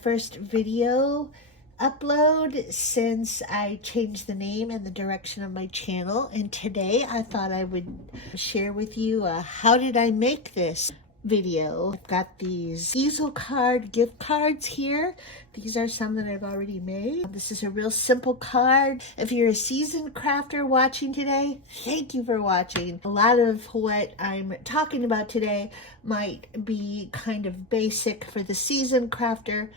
first video upload since I changed the name and the direction of my channel, and today I thought I would share with you how did I make this video. I've got these easel card gift cards here. These are some that I've already made. This is a real simple card. If you're a seasoned crafter watching today, thank you for watching. A lot of what I'm talking about today might be kind of basic for the seasoned crafter,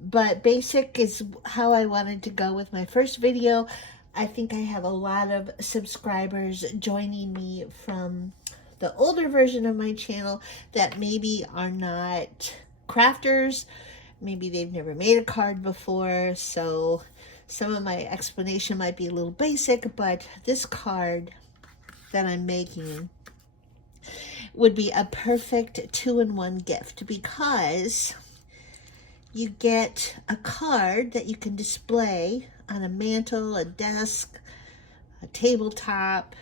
but basic is how I wanted to go with my first video. I think I have a lot of subscribers joining me from the older version of my channel that maybe are not crafters. Maybe they've never made a card before, so some of my explanation might be a little basic, but this card that I'm making would be a perfect two-in-one gift because you get a card that you can display on a mantle, a desk, a tabletop,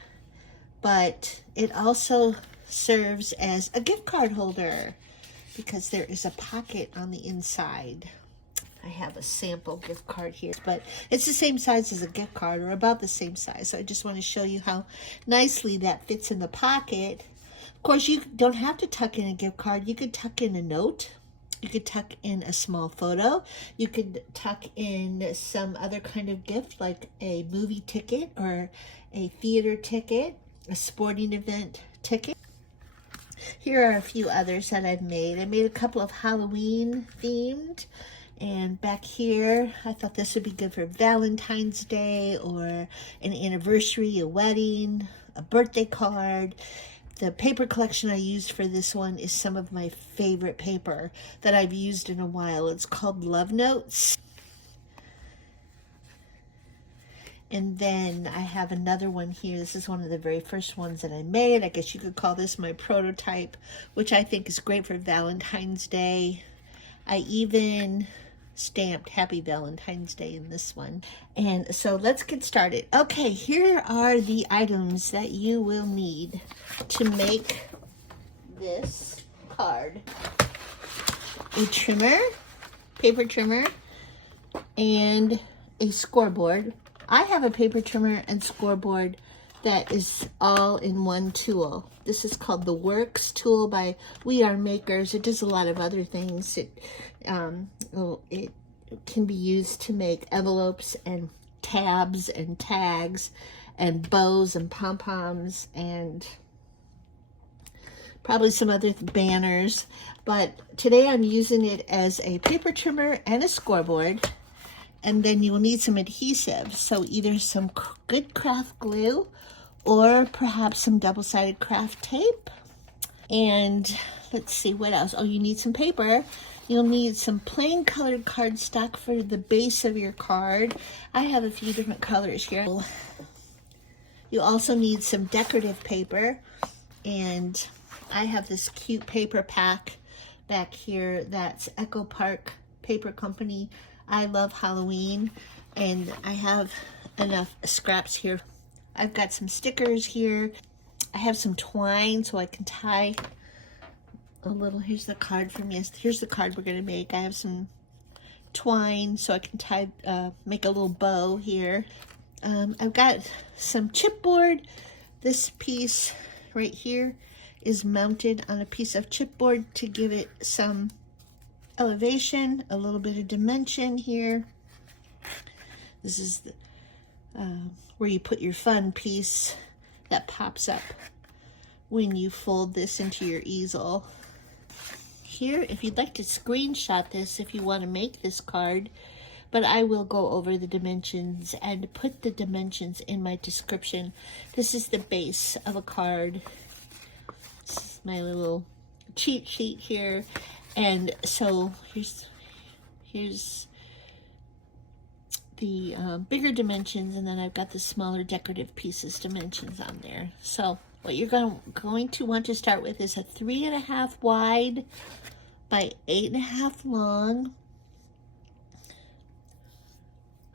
but it also serves as a gift card holder because there is a pocket on the inside. I have a sample gift card here, but it's the same size as a gift card, or about the same size. So I just want to show you how nicely that fits in the pocket. Of course, you don't have to tuck in a gift card. You could tuck in a note. You could tuck in a small photo. You could tuck in some other kind of gift like a movie ticket or a theater ticket, a sporting event ticket. Here are a few others that I've made. I made a couple of Halloween themed, and back here I thought this would be good for Valentine's Day or an anniversary, a wedding, a birthday card. The paper collection I used for this one is some of my favorite paper that I've used in a while. It's called Love Notes. And then I have another one here. This is one of the very first ones that I made. I guess you could call this my prototype, which I think is great for Valentine's Day. I even stamped Happy Valentine's Day in this one. And so let's get started. Okay, here are the items that you will need to make this card. A trimmer, paper trimmer, and a scoreboard. I have a paper trimmer and scoreboard that is all in one tool. This is called the Works tool by We Are Makers. It does a lot of other things. It can be used to make envelopes and tabs and tags and bows and pom-poms and probably some other banners. But today I'm using it as a paper trimmer and a scoreboard. And then you'll need some adhesive. So either some good craft glue or perhaps some double-sided craft tape. And let's see what else. Oh, you need some paper. You'll need some plain colored cardstock for the base of your card. I have a few different colors here. You also need some decorative paper. And I have this cute paper pack back here. That's Echo Park Paper Company. I love Halloween, and I have enough scraps here. I've got some stickers here. I have some twine so I can tie a little. Here's the card from yesterday. Here's the card we're going to make. I have some twine so I can tie, make a little bow here. I've got some chipboard. This piece right here is mounted on a piece of chipboard to give it some elevation, a little bit of dimension here. This is the, where you put your fun piece that pops up when you fold this into your easel. Here, if you'd like to screenshot this, if you want to make this card, but I will go over the dimensions and put the dimensions in my description. This is the base of a card. This is my little cheat sheet here. And so here's the bigger dimensions, and then I've got the smaller decorative pieces dimensions on there. So what you're going to want to start with is a 3.5 wide by 8.5 long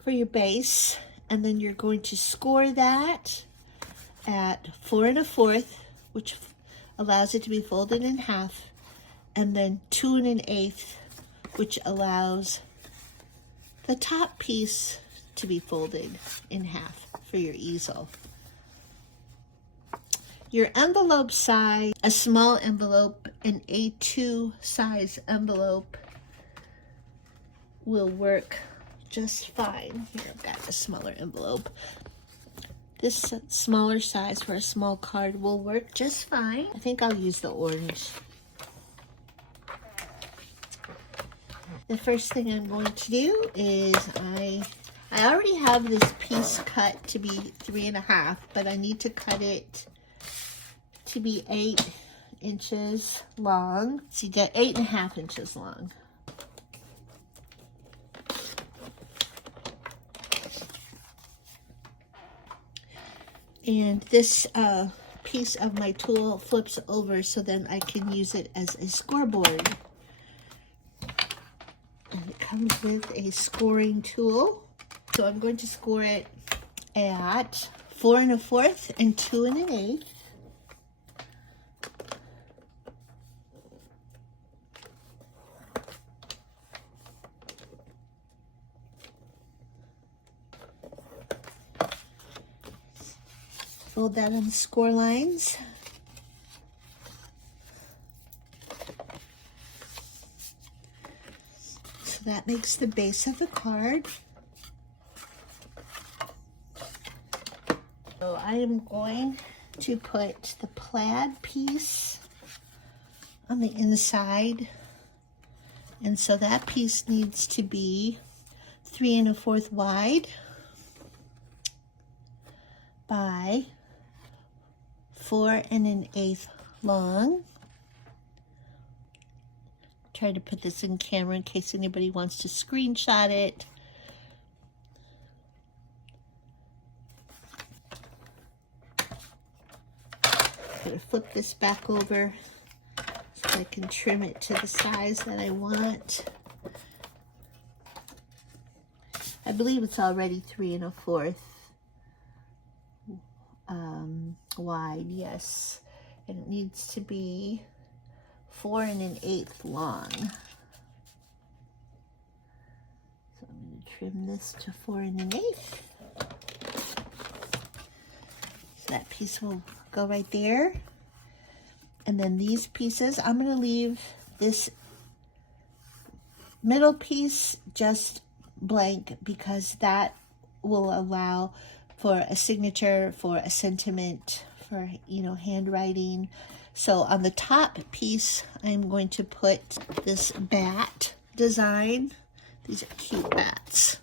for your base, and then you're going to score that at 4 1/4, which allows it to be folded in half, and then 2 1/8 which allows the top piece to be folded in half for your easel. Your envelope size, a small envelope, an A2 size envelope will work just fine. Here, I've got a smaller envelope. This smaller size for a small card will work just fine. I think I'll use the orange. The first thing I'm going to do is I already have this piece cut to be 3.5, but I need to cut it to be 8 inches long. So you get 8.5 inches long. And this piece of my tool flips over so then I can use it as a scoreboard. And it comes with a scoring tool. So I'm going to score it at 4 1/4 and 2 1/8. Fold that on the score lines. So that makes the base of the card. So I am going to put the plaid piece on the inside. And so that piece needs to be 3 1/4 wide by 4 1/8 long. Try to put this in camera in case anybody wants to screenshot it. I'm going to flip this back over so I can trim it to the size that I want. I believe it's already 3 1/4 wide, yes. And it needs to be 4 1/8 long. So I'm going to trim this to 4 1/8. So that piece will go right there. And then these pieces, I'm going to leave this middle piece just blank because that will allow for a signature, for a sentiment, for, you know, handwriting. So on the top piece, I'm going to put this bat design. These are cute bats.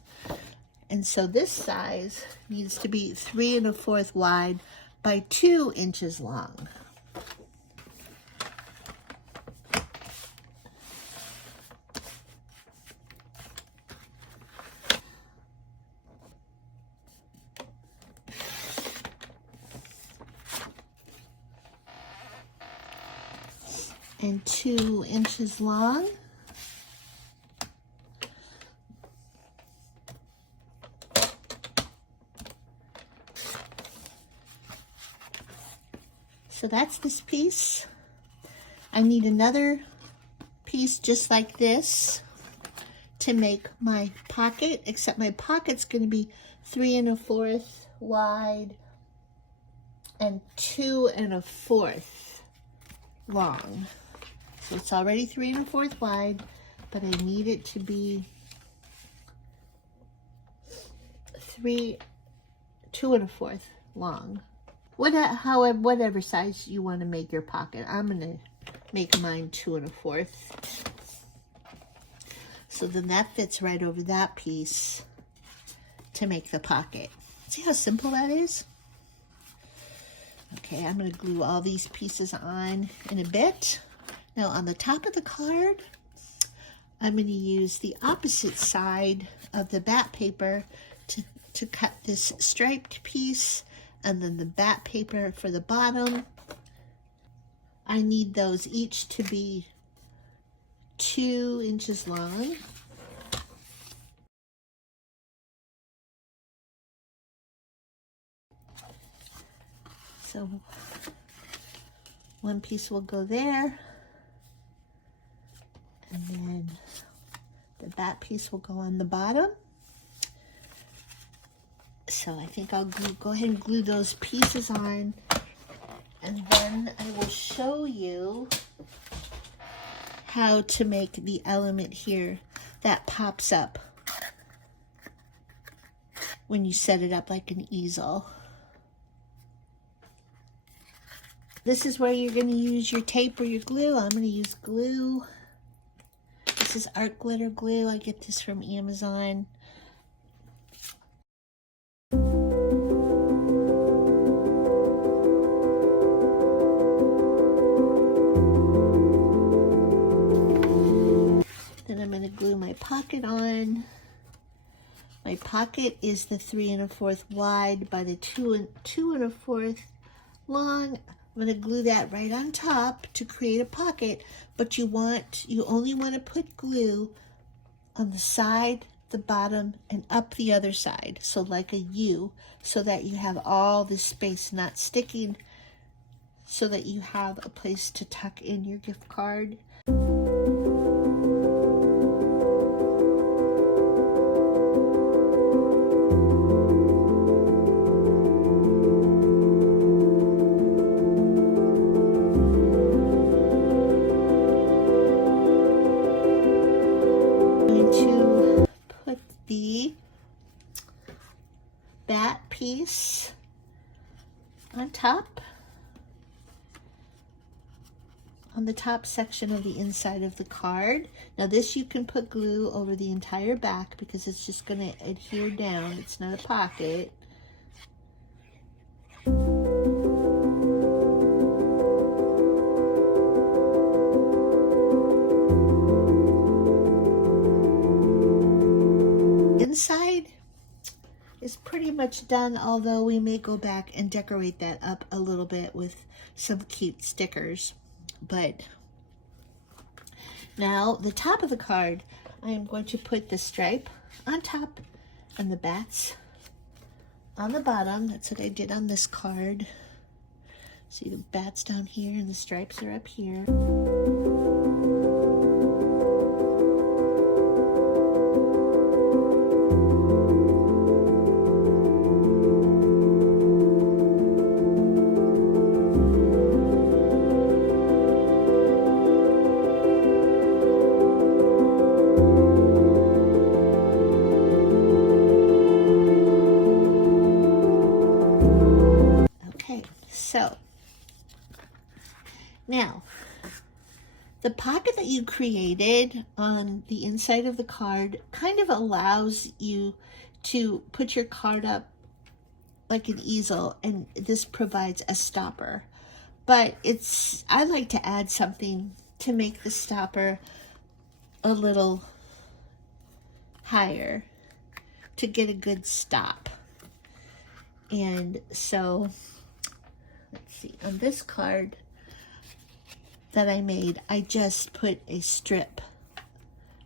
And so this size needs to be 3 1/4 wide by 2 inches long. And 2 inches long. So that's this piece. I need another piece just like this to make my pocket, except my pocket's going to be 3 1/4 wide and 2 1/4 long. So it's already 3 1/4 wide, but I need it to be 2 1/4 long. Whatever size you want to make your pocket. I'm going to make mine 2 1/4. So then that fits right over that piece to make the pocket. See how simple that is? Okay, I'm going to glue all these pieces on in a bit. Now on the top of the card, I'm going to use the opposite side of the bat paper to cut this striped piece, and then the bat paper for the bottom. I need those each to be 2 inches long. So one piece will go there, and then that piece will go on the bottom. So I think I'll go ahead and glue those pieces on, and then I will show you how to make the element here that pops up when you set it up like an easel. This is where you're going to use your tape or your glue. I'm going to use glue. This is art glitter glue. I get this from Amazon. Then I'm going to glue my pocket on. My pocket is the 3 1/4 wide by the 2 1/4 long. I'm going to glue that right on top to create a pocket, but you only want to put glue on the side, the bottom, and up the other side, so like a U, so that you have all this space not sticking, so that you have a place to tuck in your gift card. That piece on top, on the top section of the inside of the card. Now this you can put glue over the entire back because it's just going to adhere down. It's not a pocket. Inside is pretty much done, although we may go back and decorate that up a little bit with some cute stickers. But now the top of the card, I am going to put the stripe on top and the bats on the bottom. That's what I did on this card. See the bats down here and the stripes are up here. So now the pocket that you created on the inside of the card kind of allows you to put your card up like an easel, and this provides a stopper. But I like to add something to make the stopper a little higher to get a good stop. And so let's see, on this card that I made, I just put a strip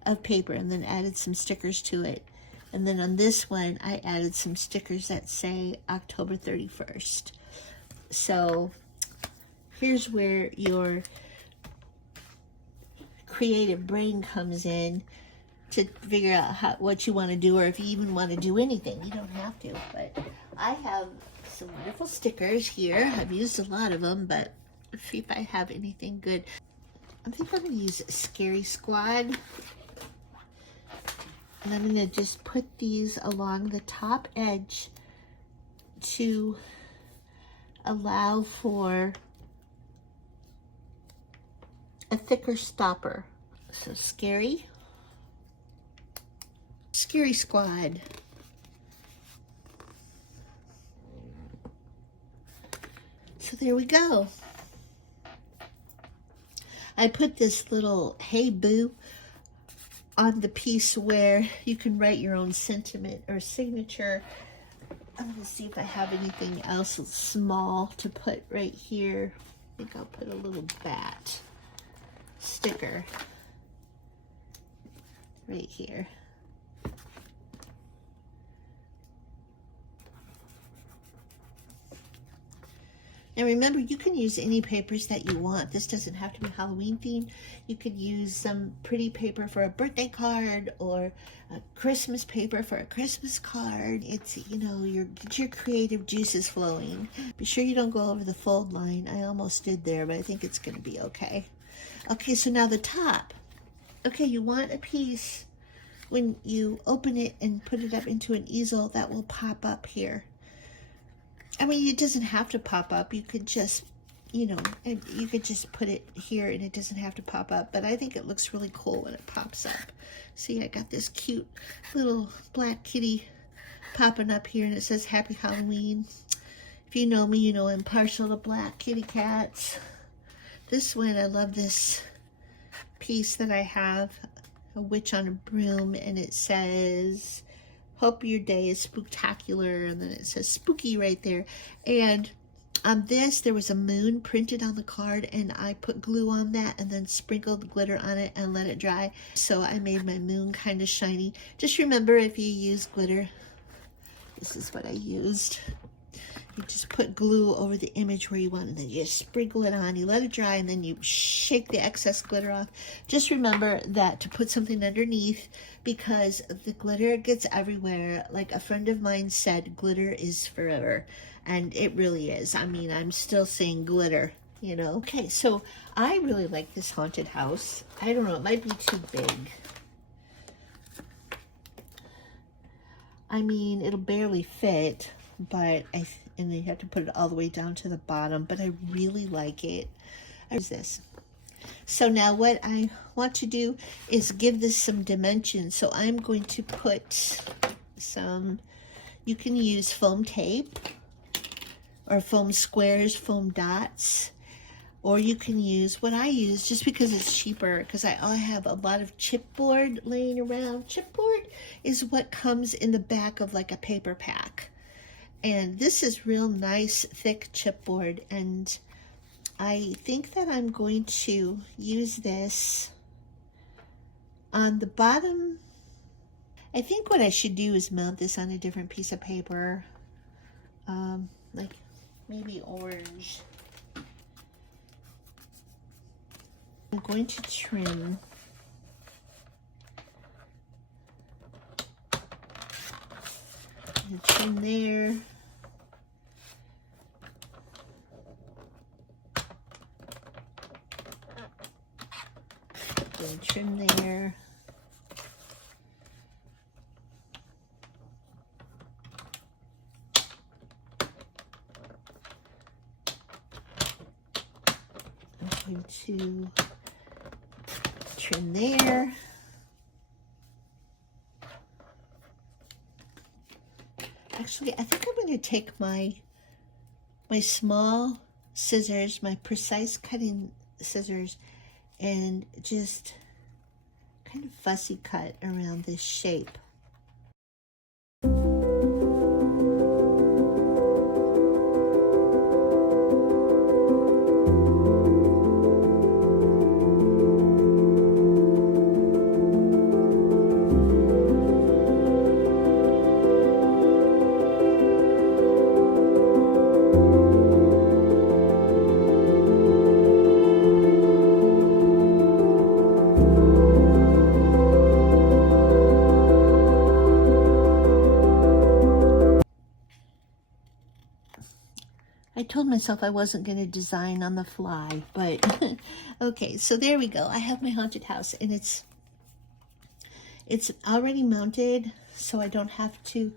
of paper and then added some stickers to it. And then on this one, I added some stickers that say October 31st. So here's where your creative brain comes in to figure out what you want to do, or if you even want to do anything. You don't have to, but I have some wonderful stickers here. I've used a lot of them, but let's see if I have anything good. I think I'm going to use Scary Squad. And I'm going to just put these along the top edge to allow for a thicker stopper. So Scary Squad. So there we go. I put this little "Hey Boo" on the piece where you can write your own sentiment or signature. I'm going to see if I have anything else small to put right here. I think I'll put a little bat sticker right here. And remember, you can use any papers that you want. This doesn't have to be Halloween themed. You could use some pretty paper for a birthday card or a Christmas paper for a Christmas card. It's, you know, get your creative juices flowing. Be sure you don't go over the fold line. I almost did there, but I think it's going to be okay. Okay, so now the top. Okay, you want a piece when you open it and put it up into an easel that will pop up here. I mean, it doesn't have to pop up. You could just, you know, and you could just put it here and it doesn't have to pop up. But I think it looks really cool when it pops up. See, I got this cute little black kitty popping up here and it says Happy Halloween. If you know me, you know I'm partial to black kitty cats. This one, I love this piece that I have, a witch on a broom, and it says, hope your day is spooktacular, and then it says spooky right there. And on this, there was a moon printed on the card, and I put glue on that and then sprinkled glitter on it and let it dry. So I made my moon kind of shiny. Just remember, if you use glitter, this is what I used. You just put glue over the image where you want, and then you just sprinkle it on, you let it dry, and then you shake the excess glitter off. Just remember that to put something underneath, because the glitter gets everywhere. Like a friend of mine said, glitter is forever, and it really is. I mean, I'm still saying glitter, you know. Okay, so I really like this haunted house. I don't know, it might be too big. I mean, it'll barely fit, but and you have to put it all the way down to the bottom, but I really like it. There's this. So now what I want to do is give this some dimension. So I'm going to put some, you can use foam tape or foam squares, foam dots, or you can use what I use just because it's cheaper, because I have a lot of chipboard laying around. Chipboard is what comes in the back of like a paper pack. And this is real nice, thick chipboard. And I think that I'm going to use this on the bottom. I think what I should do is mount this on a different piece of paper, like maybe orange. I'm going to trim and trim there. And trim there. I'm going to trim there. Actually, I think I'm going to take my small scissors, my precise cutting scissors, and just kind of fussy cut around this shape. I told myself I wasn't going to design on the fly, but okay, so there we go. I have my haunted house, and it's already mounted, so I don't have to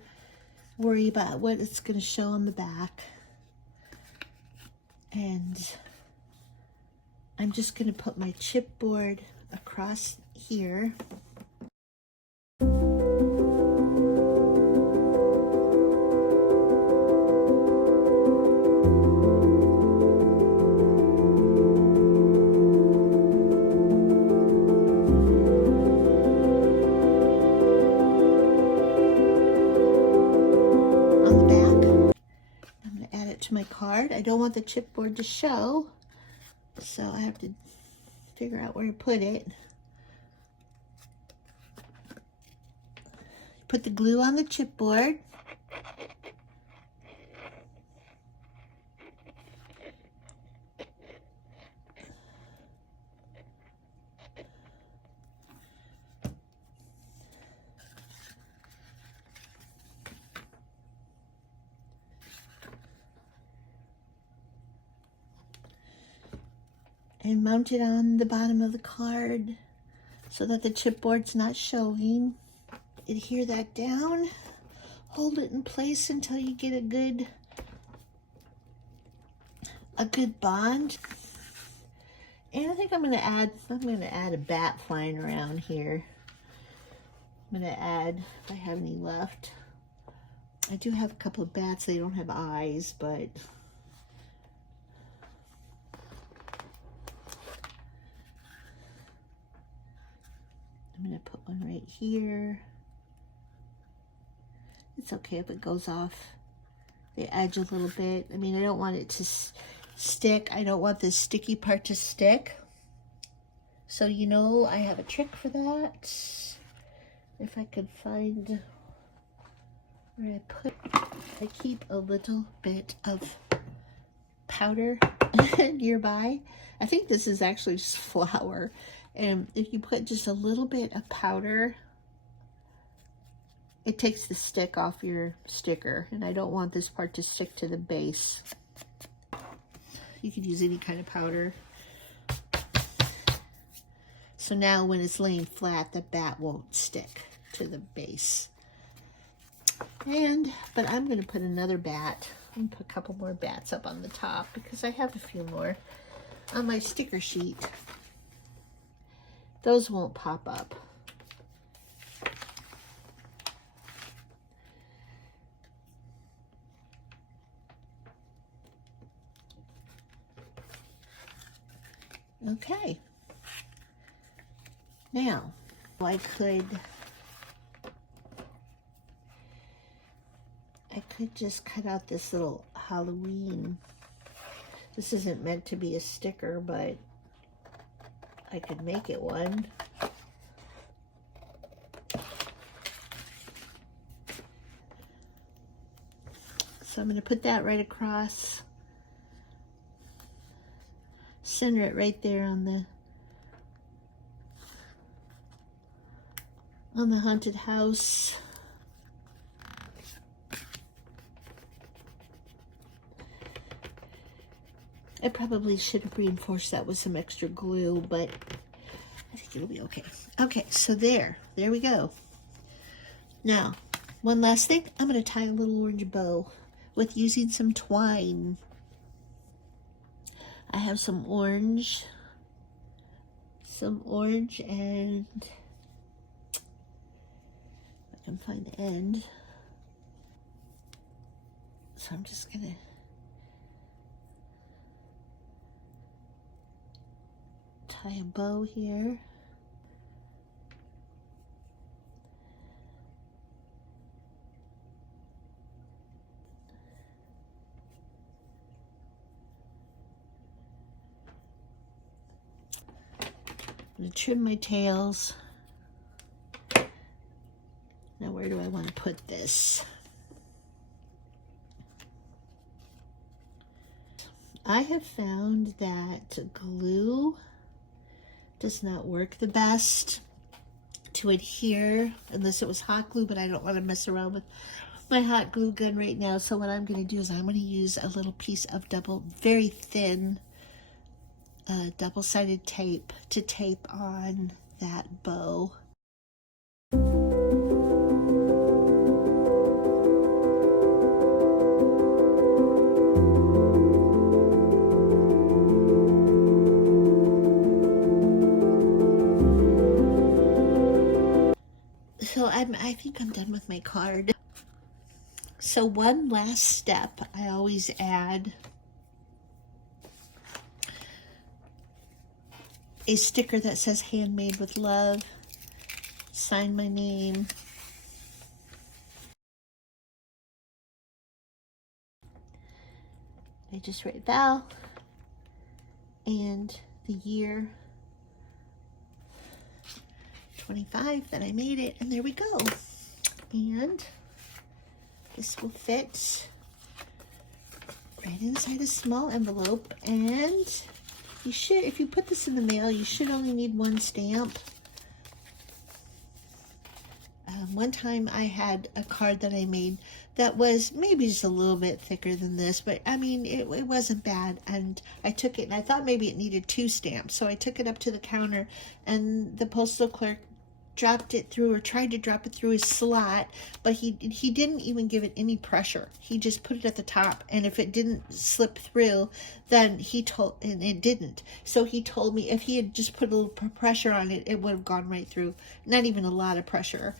worry about what it's going to show on the back. And I'm just going to put my chipboard across here. To my card. I don't want the chipboard to show, so I have to figure out where to put it. Put the glue on the chipboard. and mount it on the bottom of the card so that the chipboard's not showing. Adhere that down. Hold it in place until you get a good bond. And I think I'm gonna add a bat flying around here. I'm gonna add, if I have any left. I do have a couple of bats. They don't have eyes, but I'm gonna put one right here. It's okay if it goes off the edge a little bit. I mean, I don't want it to stick. I don't want this sticky part to stick. So, you know, I have a trick for that. If I could find where I keep a little bit of powder nearby. I think this is actually just flour. And if you put just a little bit of powder, it takes the stick off your sticker, and I don't want this part to stick to the base. You could use any kind of powder. So now when it's laying flat, the bat won't stick to the base. But I'm gonna put another bat. I'm gonna put a couple more bats up on the top because I have a few more on my sticker sheet. Those won't pop up. Okay. Now, I could just cut out this little Halloween. This isn't meant to be a sticker, but I could make it one. So I'm going to put that right across. Center it right there on the haunted house. I probably should have reinforced that with some extra glue, but I think it'll be okay. Okay, so there we go. Now, one last thing. I'm going to tie a little orange bow with using some twine. I have some orange, and I can find the end. So I'm just gonna tie a bow here. I'm going to trim my tails. Now where do I want to put this? I have found that glue does not work the best to adhere unless it was hot glue, but I don't want to mess around with my hot glue gun right now. So what I'm going to do is I'm going to use a little piece of very thin double-sided tape to tape on that bow. So I think I'm done with my card. So one last step I always add a sticker that says handmade with love, sign my name. I just write Val and the year 25 that I made it, and there we go. And this will fit right inside a small envelope, and you should, if you put this in the mail, you should only need one stamp. one time I had a card that I made that was maybe just a little bit thicker than this, but I mean, it wasn't bad. And I took it and I thought maybe it needed 2 stamps. So I took it up to the counter and the postal clerk dropped it through, or tried to drop it through his slot, but he didn't even give it any pressure. He just put it at the top, and if it didn't slip through, then and it didn't. So he told me if he had just put a little pressure on it, it would have gone right through. Not even a lot of pressure.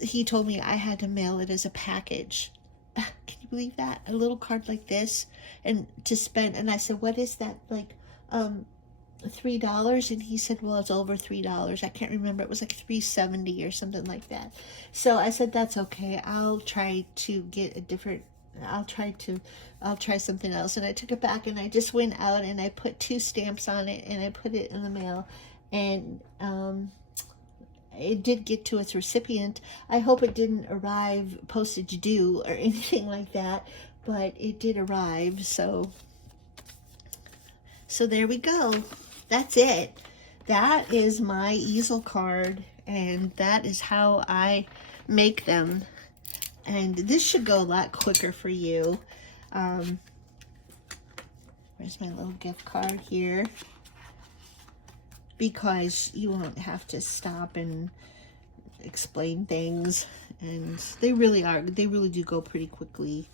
He told me I had to mail it as a package. Can you believe that? A little card like this, and to spend. And I said, what is that, like $3? And he said, well, it's over $3. I can't remember. It was like $3.70 or something like that. So I said, that's okay. I'll try to get a different, I'll try something else. And I took it back and I just went out and I put 2 stamps on it and I put it in the mail. And it did get to its recipient. I hope it didn't arrive postage due or anything like that, but it did arrive. So there we go. That's it. That is my easel card, and that is how I make them. And this should go a lot quicker for you. Where's my little gift card here? Because you won't have to stop and explain things. And they really do go pretty quickly.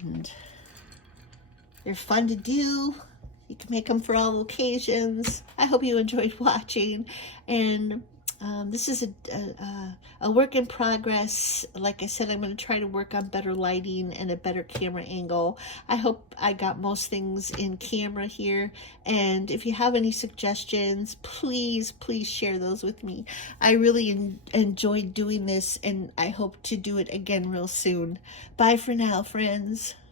And they're fun to do. You can make them for all occasions. I hope you enjoyed watching. And this is a work in progress. Like I said, I'm going to try to work on better lighting and a better camera angle. I hope I got most things in camera here. And if you have any suggestions, please share those with me. I really enjoyed doing this, and I hope to do it again real soon. Bye for now, friends.